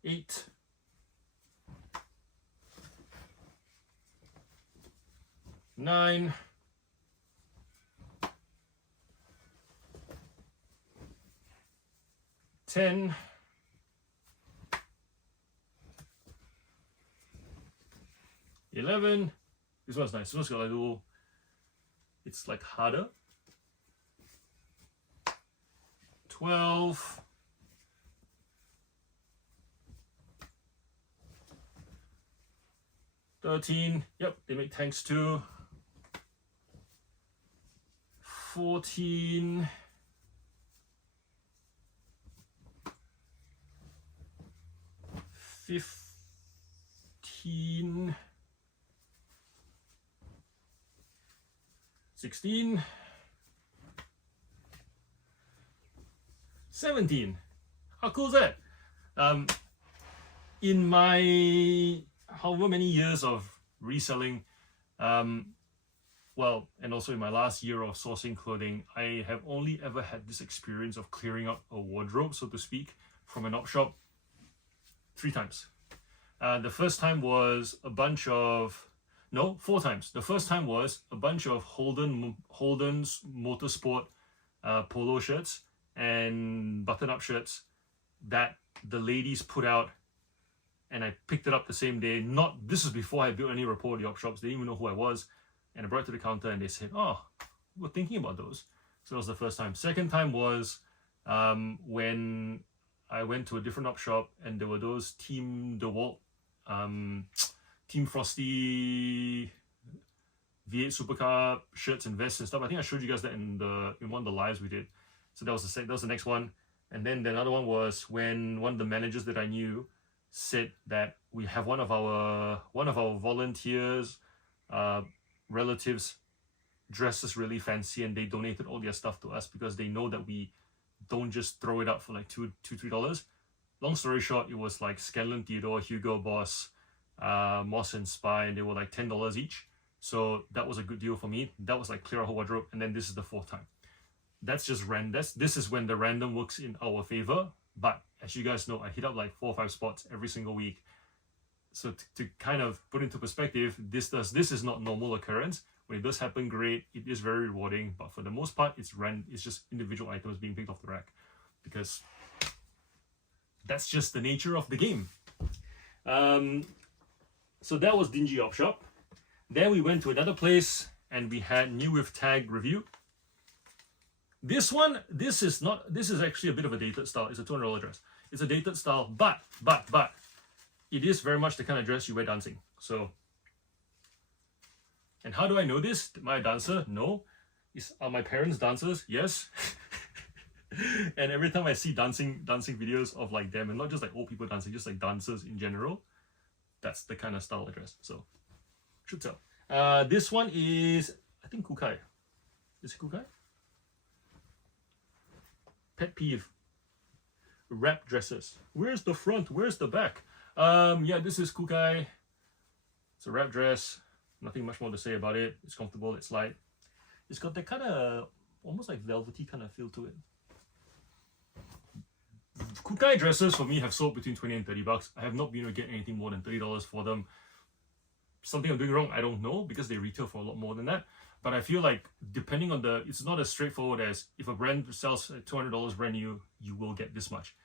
8, 9, 10, 11. This one's nice. This one's got like a little, it's like harder. 12. 13. Yep, they make tanks too. 14. 15. 16, 17. How cool is that? In my however many years of reselling, well, and also in my last year of sourcing clothing, I have only ever had this experience of clearing out a wardrobe, so to speak, from an op shop 3 times. The first time was a bunch of, no, 4 times. The first time was a bunch of Holden's Motorsport polo shirts and button-up shirts that the ladies put out, and I picked it up the same day. This is before I built any rapport with the op shops. They didn't even know who I was. And I brought it to the counter and they said, oh, we're thinking about those. So that was the first time. Second time was when I went to a different op shop and there were those Team DeWalt, Team Frosty V8 Supercar shirts and vests and stuff. I think I showed you guys that in one of the lives we did. So that was the next one. And then the other one was when one of the managers that I knew said that we have one of our volunteers, relatives dresses really fancy and they donated all their stuff to us because they know that we don't just throw it out for like $2-3. Long story short, it was like Scanlan Theodore, Hugo Boss, Moss and Spy, and they were like $10 each. So that was a good deal for me. That was like clear a whole wardrobe. And then this is the 4th time. That's just random. This is when the random works in our favor. But as you guys know, I hit up like 4 or 5 spots every single week. So to kind of put into perspective, this is not normal occurrence. When it does happen, great. It is very rewarding. But for the most part, it's just individual items being picked off the rack, because that's just the nature of the game. So that was Dingy Op Shop. Then we went to another place and we had New With Tag review. This is actually a bit of a dated style. It's a $200 dress. It's a dated style, but it is very much the kind of dress you wear dancing. So, and how do I know this? Am I a dancer? No. Are my parents dancers? Yes. And every time I see dancing videos of like them, and not just like old people dancing, just like dancers in general, that's the kind of style I dress. So, should sell. This one is, I think, Kukai. Is it Kukai? Pet peeve. Wrap dresses. Where's the front? Where's the back? Yeah, this is Kukai. It's a wrap dress. Nothing much more to say about it. It's comfortable. It's light. It's got that kind of almost like velvety kind of feel to it. Kukai dresses for me have sold between 20 and 30 bucks. I have not been able to get anything more than $30 for them. Something I'm doing wrong, I don't know, because they retail for a lot more than that. But I feel like depending on it's not as straightforward as if a brand sells $200 brand new, you will get this much.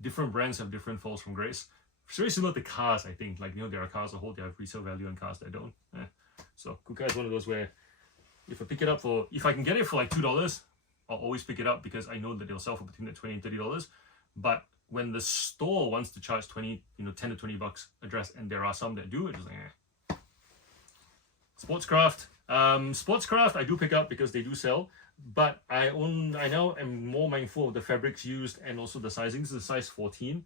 Different brands have different falls from grace. It's very similar to cars, I think. Like, there are cars that hold their resale value and cars that don't. So Kukai is one of those where if I can get it for like $2, I'll always pick it up because I know that they'll sell for between $20 and $30. But when the store wants to charge 10 to 20 bucks a dress, and there are some that do, it's just like, Sportscraft. Sportscraft I do pick up because they do sell, but I now am more mindful of the fabrics used and also the sizing. This is a size 14.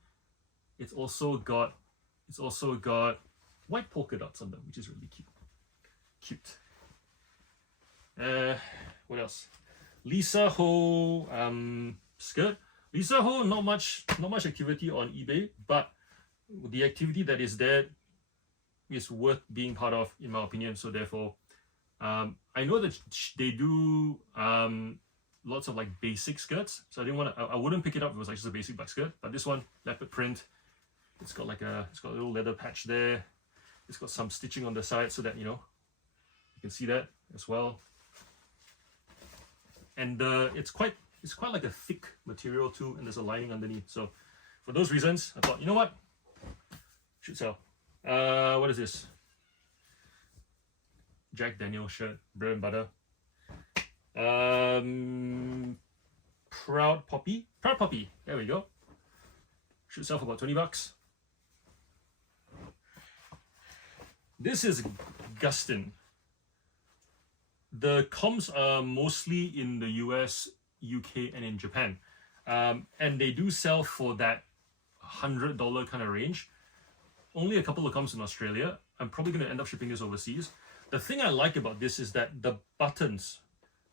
It's also got white polka dots on them, which is really cute. What else? Lisa Ho skirt. Lisa Ho, not much activity on eBay, but the activity that is there is worth being part of, in my opinion. So therefore, I know that they do lots of like basic skirts. So I wouldn't pick it up if it was like just a basic black skirt. But this one, leopard print. It's got a little leather patch there. It's got some stitching on the side so that you can see that as well. And it's quite like a thick material too, and there's a lining underneath. So for those reasons, I thought, you know what, should sell. What is this? Jack Daniel's shirt, bread and butter. Proud Poppy. There we go. Should sell for about 20 bucks. This is Gustin. The comps are mostly in the US, UK, and in Japan. And they do sell for that $100 kind of range. Only a couple of comps in Australia. I'm probably going to end up shipping this overseas. The thing I like about this is that the buttons,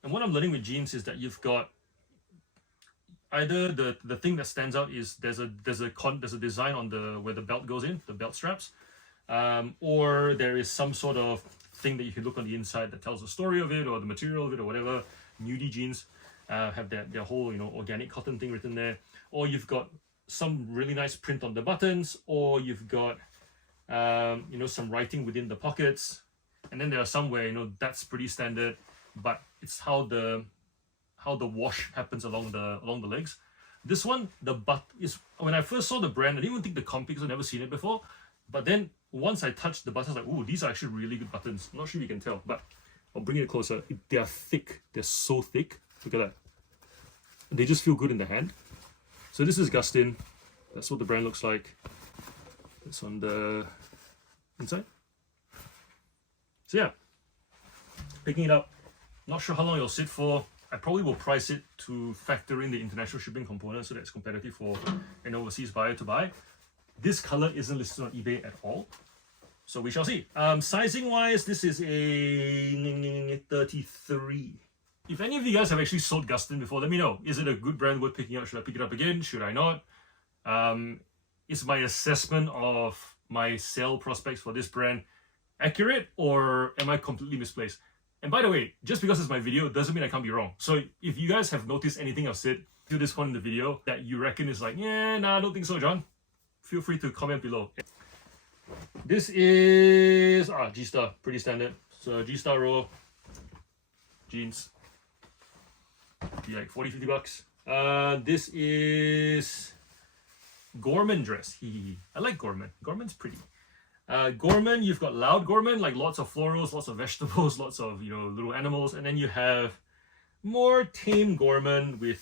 and what I'm learning with jeans is that you've got either the thing that stands out is there's a design on the where the belt goes in, the belt straps, or there is some sort of thing that you can look on the inside that tells the story of it or the material of it or whatever. Nudie jeans have their whole, you know, organic cotton thing written there, or you've got some really nice print on the buttons, or you've got you know, some writing within the pockets, and then there are some where, you know, that's pretty standard, but it's how the wash happens along the legs. This one, the butt is, when I first saw the brand, I didn't even think the comp because I've never seen it before, but then once I touched the buttons, I was like, ooh, these are actually really good buttons. I'm not sure if you can tell, but I'll bring it closer. They are thick. They're so thick. Look at that. They just feel good in the hand. So this is Gustin. That's what the brand looks like. It's on the inside. So yeah, picking it up. Not sure how long it'll sit for. I probably will price it to factor in the international shipping component so that it's competitive for an overseas buyer to buy. This color isn't listed on eBay at all, so we shall see. Sizing wise, this is a 33. If any of you guys have actually sold Gustin before, let me know. Is it a good brand worth picking up? Should I pick it up again? Should I not? Is my assessment of my sale prospects for this brand accurate, or am I completely misplaced? And by the way, just because it's my video doesn't mean I can't be wrong. So if you guys have noticed anything I've said to this point in the video that you reckon is like, yeah, nah, I don't think so, John, feel free to comment below. This is G-Star, pretty standard. So G-Star row jeans, be like 40-50 bucks. This is Gorman dress. I like Gorman. Gorman's pretty. Gorman, you've got loud Gorman, like lots of florals, lots of vegetables, lots of, you know, little animals, and then you have more tame Gorman with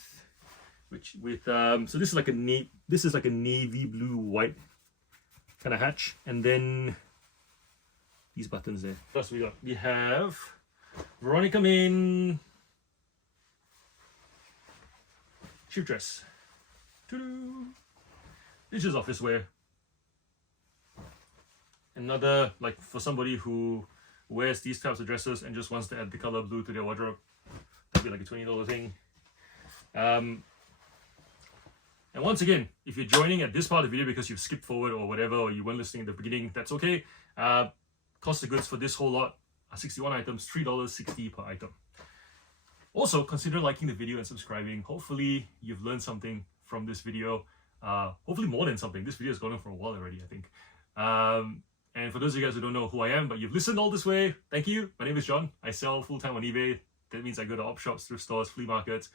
so this is like a navy blue white kind of hatch, and then these buttons there. What else we got? We have Veronica Main shift dress. This is office wear. Another, like, for somebody who wears these types of dresses and just wants to add the color blue to their wardrobe, that'd be like a $20 thing. And once again, if you're joining at this part of the video because you've skipped forward or whatever, or you weren't listening at the beginning, that's okay. Cost of goods for this whole lot are 61 items, $3.60 per item. Also, consider liking the video and subscribing. Hopefully, you've learned something from this video. Hopefully more than something. This video has gone on for a while already, I think. And for those of you guys who don't know who I am, but you've listened all this way, thank you. My name is John. I sell full-time on eBay. That means I go to op shops, thrift stores, flea markets,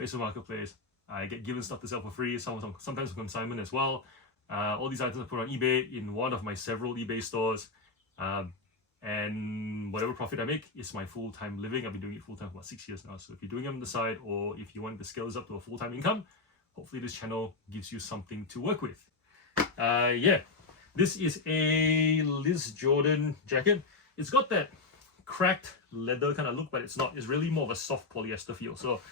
Facebook Marketplace. I get given stuff to sell for free, sometimes for consignment as well. All these items are put on eBay in one of my several eBay stores. And whatever profit I make is my full-time living. I've been doing it full-time for about 6 years now. So if you're doing it on the side, or if you want to scale this up to a full-time income, hopefully this channel gives you something to work with. Yeah. This is a Liz Jordan jacket. It's got that cracked leather kind of look, but it's not. It's really more of a soft polyester feel. So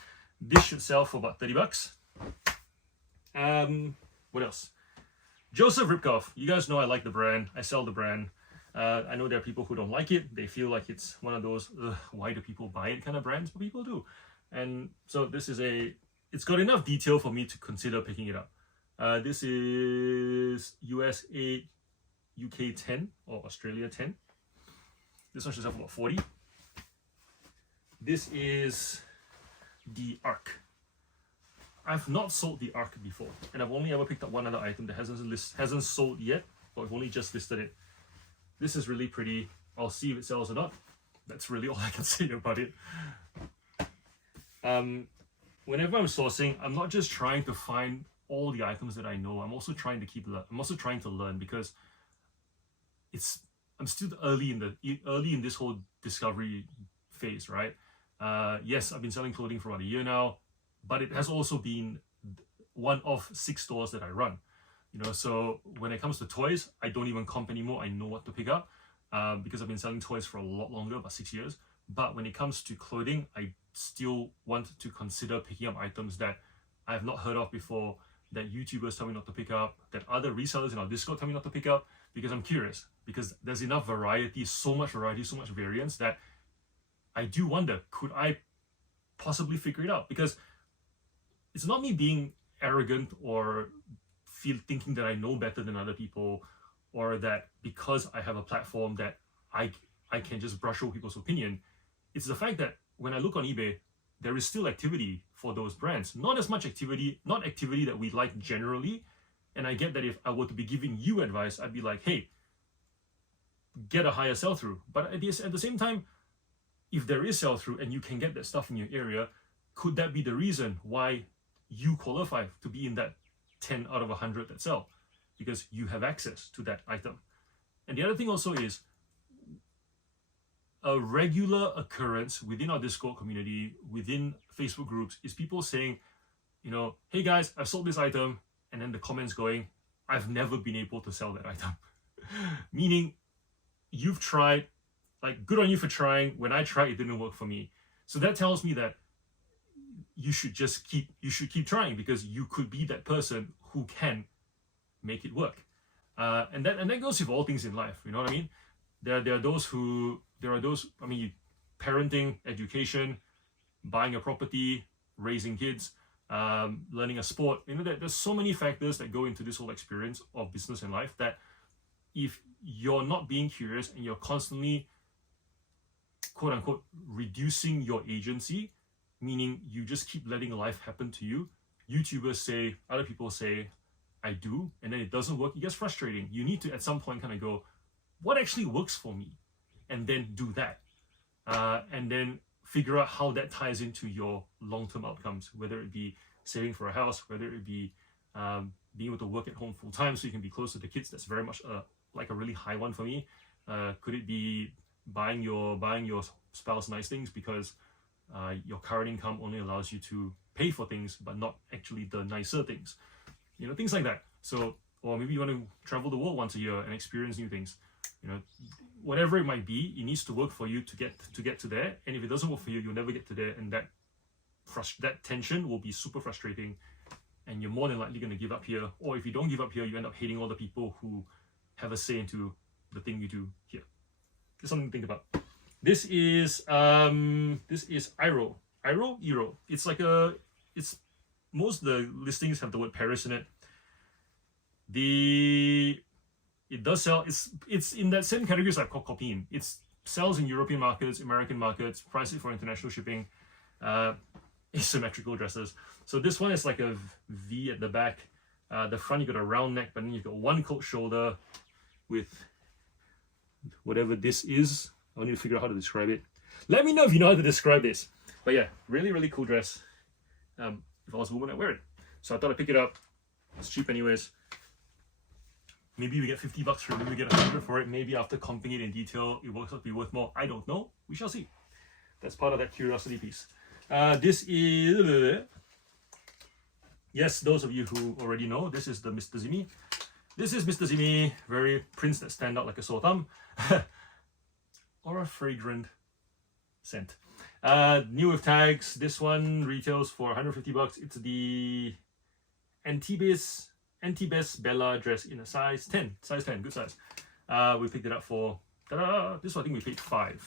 this should sell for about 30 bucks. What else? Joseph Ripkoff. You guys know I like the brand. I sell the brand. I know there are people who don't like it. They feel like it's one of those, why do people buy it kind of brands, but people do. And so this is it's got enough detail for me to consider picking it up. This is US 8, UK 10, or Australia 10. This one should sell for about 40. This is the Arc. I've not sold the Arc before, and I've only ever picked up one other item that hasn't sold yet, but I've only just listed it. This is really pretty. I'll see if it sells or not. That's really all I can say about it. Whenever I'm sourcing, I'm not just trying to find all the items that I know. I'm also trying to learn, because I'm still early in this whole discovery phase, right? Yes, I've been selling clothing for about a year now, but it has also been one of 6 stores that I run. You know, so when it comes to toys, I don't even comp anymore. I know what to pick up because I've been selling toys for a lot longer, about 6 years. But when it comes to clothing, I still want to consider picking up items that I have not heard of before, that YouTubers tell me not to pick up, that other resellers in our Discord tell me not to pick up, because I'm curious, because there's enough variety, so much variance that I do wonder, could I possibly figure it out? Because it's not me being arrogant or thinking that I know better than other people, or that because I have a platform that I can just brush over people's opinion. It's the fact that when I look on eBay, there is still activity for those brands. Not as much activity, not activity that we like generally. And I get that if I were to be giving you advice, I'd be like, hey, get a higher sell-through. But at the same time, if there is sell-through and you can get that stuff in your area, could that be the reason why you qualify to be in that 10 out of 100 that sell? Because you have access to that item. And the other thing also is, a regular occurrence within our Discord community, within Facebook groups, is people saying, you know, hey guys, I've sold this item, and then the comments going, I've never been able to sell that item. Meaning, you've tried, like, good on you for trying. When I tried, it didn't work for me. So that tells me that you should keep trying, because you could be that person who can make it work. And that goes with all things in life. You know what I mean? There are those, I mean, parenting, education, buying a property, raising kids, learning a sport. You know, there's so many factors that go into this whole experience of business and life, that if you're not being curious and you're constantly, quote unquote, reducing your agency, meaning you just keep letting life happen to you. YouTubers say, other people say, I do, and then it doesn't work. It gets frustrating. You need to at some point kind of go, what actually works for me? And then do that. And then figure out how that ties into your long-term outcomes, whether it be saving for a house, whether it be being able to work at home full-time so you can be close to the kids. That's very much like a really high one for me. Could it be buying your spouse nice things because your current income only allows you to pay for things, but not actually the nicer things? You know, things like that. So, or maybe you want to travel the world once a year and experience new things. You know, whatever it might be, it needs to work for you to get to there. And if it doesn't work for you, you'll never get to there, and that tension will be super frustrating, and you're more than likely going to give up here. Or if you don't give up here, you end up hating all the people who have a say into the thing you do here. Just something to think about. This is Iro. It's like most of the listings have the word Paris in it. It does sell. It's in that same category as I've called copying. It sells in European markets, American markets, price it for international shipping, asymmetrical dresses. So this one is like a V at the back. The front you got a round neck, but then you've got one coat shoulder with whatever this is. I need to figure out how to describe it. Let me know if you know how to describe this. But yeah, really, really cool dress. If I was a woman, I'd wear it. So I thought I'd pick it up. It's cheap anyways. Maybe we get $50 for it, maybe we get $100 for it. Maybe after comping it in detail, it works out to be worth more. I don't know. We shall see. That's part of that curiosity piece. This is, yes, those of you who already know, this is the Mr. Zimi. This is Mr. Zimi, very prints that stand out like a sore thumb. Or a fragrant scent. New with tags. This one retails for $150. It's the Antibes Bella dress in a size 10. Size 10, good size. We picked it up for, this one I think we paid $5.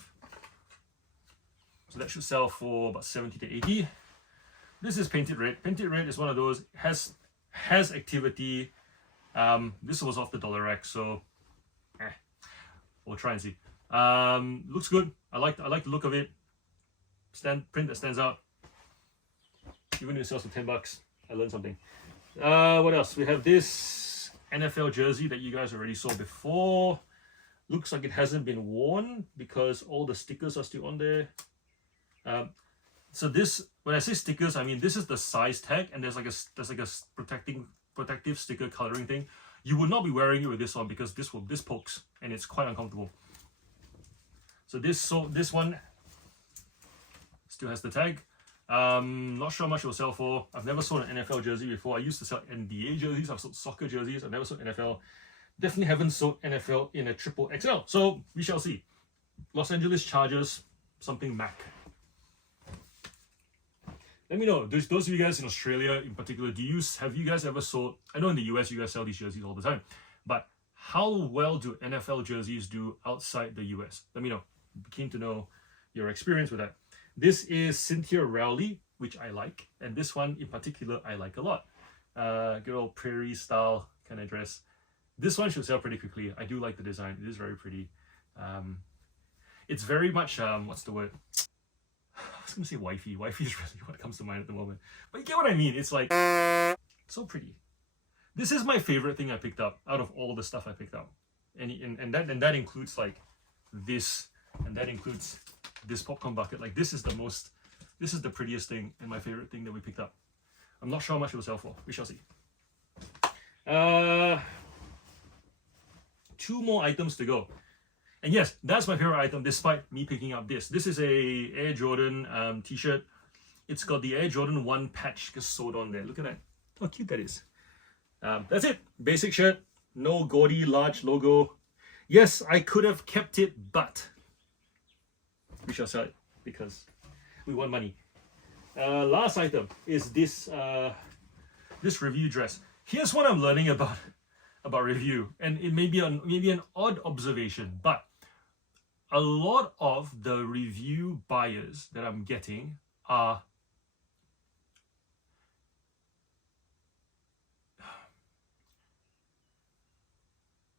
So that should sell for about 70 to 80. This is Painted Red. Painted Red is one of those, has activity. This was off the dollar rack, so we'll try and see. Looks good. I like the look of it. Print that stands out. Even if it sells for $10, I learned something. What else? We have this NFL jersey that you guys already saw before. Looks like it hasn't been worn because all the stickers are still on there. So this, when I say stickers, I mean this is the size tag, and there's like a protective sticker coloring thing. You would not be wearing it with this on because this pokes and it's quite uncomfortable. So this one still has the tag. Not sure how much it will sell for. I've never sold an NFL jersey before. I used to sell NBA jerseys. I've sold soccer jerseys. I've never sold NFL. Definitely haven't sold NFL in a triple XL. So we shall see. Los Angeles Chargers, something Mac. Let me know. Those of you guys in Australia in particular, have you guys ever sold? I know in the US you guys sell these jerseys all the time, but how well do NFL jerseys do outside the US? Let me know. I'm keen to know your experience with that. This is Cynthia Rowley, which I like, and this one in particular I like a lot. Good old prairie style kind of dress. This one should sell pretty quickly. I do like the design. It is very pretty. It's very much what's the word? I was gonna say wifey. Wifey is really what comes to mind at the moment. But you get what I mean. It's like so pretty. This is my favorite thing I picked up out of all the stuff I picked up. And that includes like this, and that includes this popcorn bucket. Like this is the prettiest thing and my favorite thing that we picked up. I'm not sure how much it will sell for. We shall see. 2 more items to go. And yes, that's my favorite item despite me picking up this. This is a Air Jordan t-shirt. It's got the Air Jordan 1 patch just sewed on there. Look at that. How cute that is. That's it. Basic shirt. No gaudy large logo. Yes, I could have kept it, but we shall sell it because we want money. Last item is this this review dress. Here's what I'm learning about review, and it may be an odd observation, but a lot of the review buyers that I'm getting are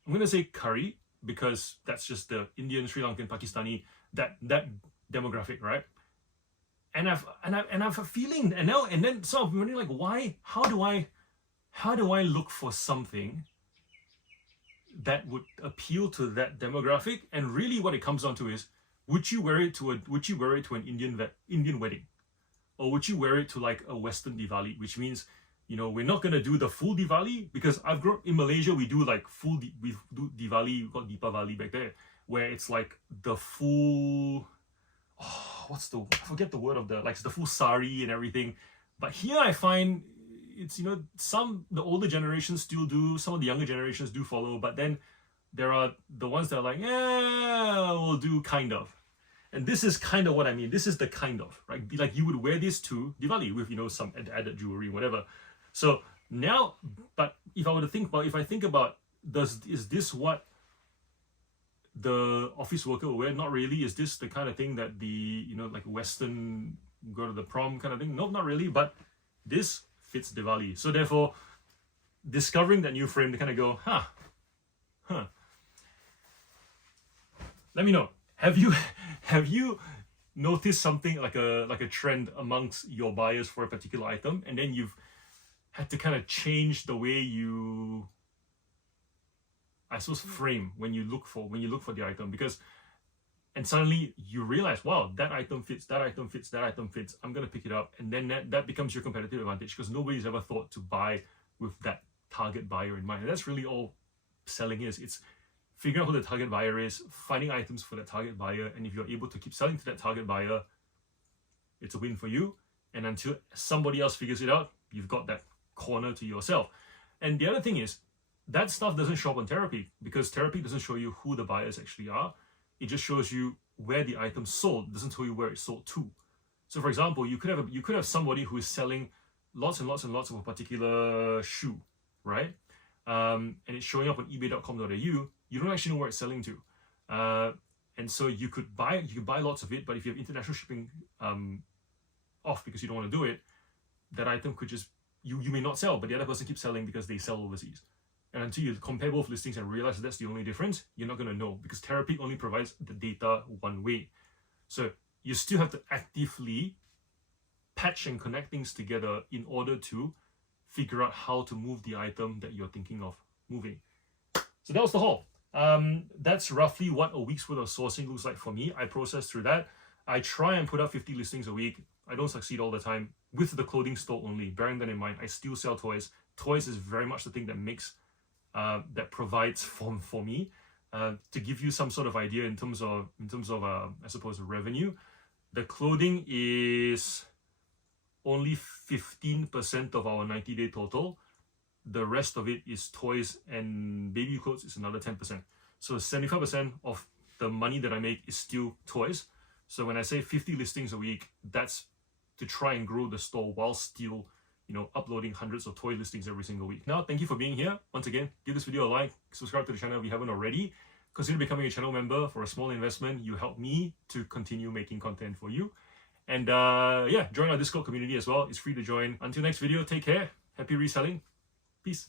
I'm gonna say curry because that's just the Indian, Sri Lankan, Pakistani that demographic, right? And I've a feeling, and then so I'm wondering like why? How do I look for something that would appeal to that demographic? And really, what it comes down to is, would you wear it to an Indian wedding, or would you wear it to like a Western Diwali? Which means, you know, we're not gonna do the full Diwali because I've grown in Malaysia. We do like we do Diwali, we got Deepavali back there, where it's like the full. I forget the word of the, like, it's the full sari and everything. But here I find it's, you know, the older generations still do, some of the younger generations do follow, but then there are the ones that are like, yeah, we'll do kind of. And this is kind of what I mean. This is the kind of, right? Like you would wear this to Diwali with, you know, some added jewelry, whatever. So now, but if I think about, is this what the office worker will wear? Not really. Is this the kind of thing that the, you know, like Western go to the prom kind of thing? Nope, not really. But this fits Diwali. So therefore, discovering that new frame, they kind of go, huh. Let me know. Have you noticed something like a trend amongst your buyers for a particular item, and then you've had to kind of change the way you, I suppose, frame when you look for the item, and suddenly you realize, wow, that item fits, that item fits, that item fits, I'm gonna pick it up, and then that becomes your competitive advantage because nobody's ever thought to buy with that target buyer in mind. And that's really all selling is. It's figuring out who the target buyer is, finding items for that target buyer, and if you're able to keep selling to that target buyer, it's a win for you. And until somebody else figures it out, you've got that corner to yourself. And the other thing is, that stuff doesn't show up on therapy because therapy doesn't show you who the buyers actually are. It just shows you where the item sold. It doesn't tell you where it's sold to. So for example, you could have somebody who is selling lots and lots and lots of a particular shoe, right? And it's showing up on ebay.com.au. You don't actually know where it's selling to. And so you could buy lots of it, but if you have international shipping off because you don't want to do it, that item could just, you may not sell, but the other person keeps selling because they sell overseas. And until you compare both listings and realize that that's the only difference, you're not going to know because therapy only provides the data one way. So you still have to actively patch and connect things together in order to figure out how to move the item that you're thinking of moving. So that was the haul. That's roughly what a week's worth of sourcing looks like for me. I process through that. I try and put up 50 listings a week. I don't succeed all the time with the clothing store only. Bearing that in mind, I still sell toys. Toys is very much the thing that makes that provides for me. To give you some sort of idea in terms of I suppose revenue, the clothing is only 15% of our 90-day total. The rest of it is toys, and baby clothes is another 10%. So 75% of the money that I make is still toys. So when I say 50 listings a week, that's to try and grow the store while still uploading hundreds of toy listings every single week. Now, thank you for being here. Once again, give this video a like, subscribe to the channel if you haven't already. Consider becoming a channel member for a small investment. You help me to continue making content for you. And yeah, join our Discord community as well. It's free to join. Until next video, take care. Happy reselling. Peace.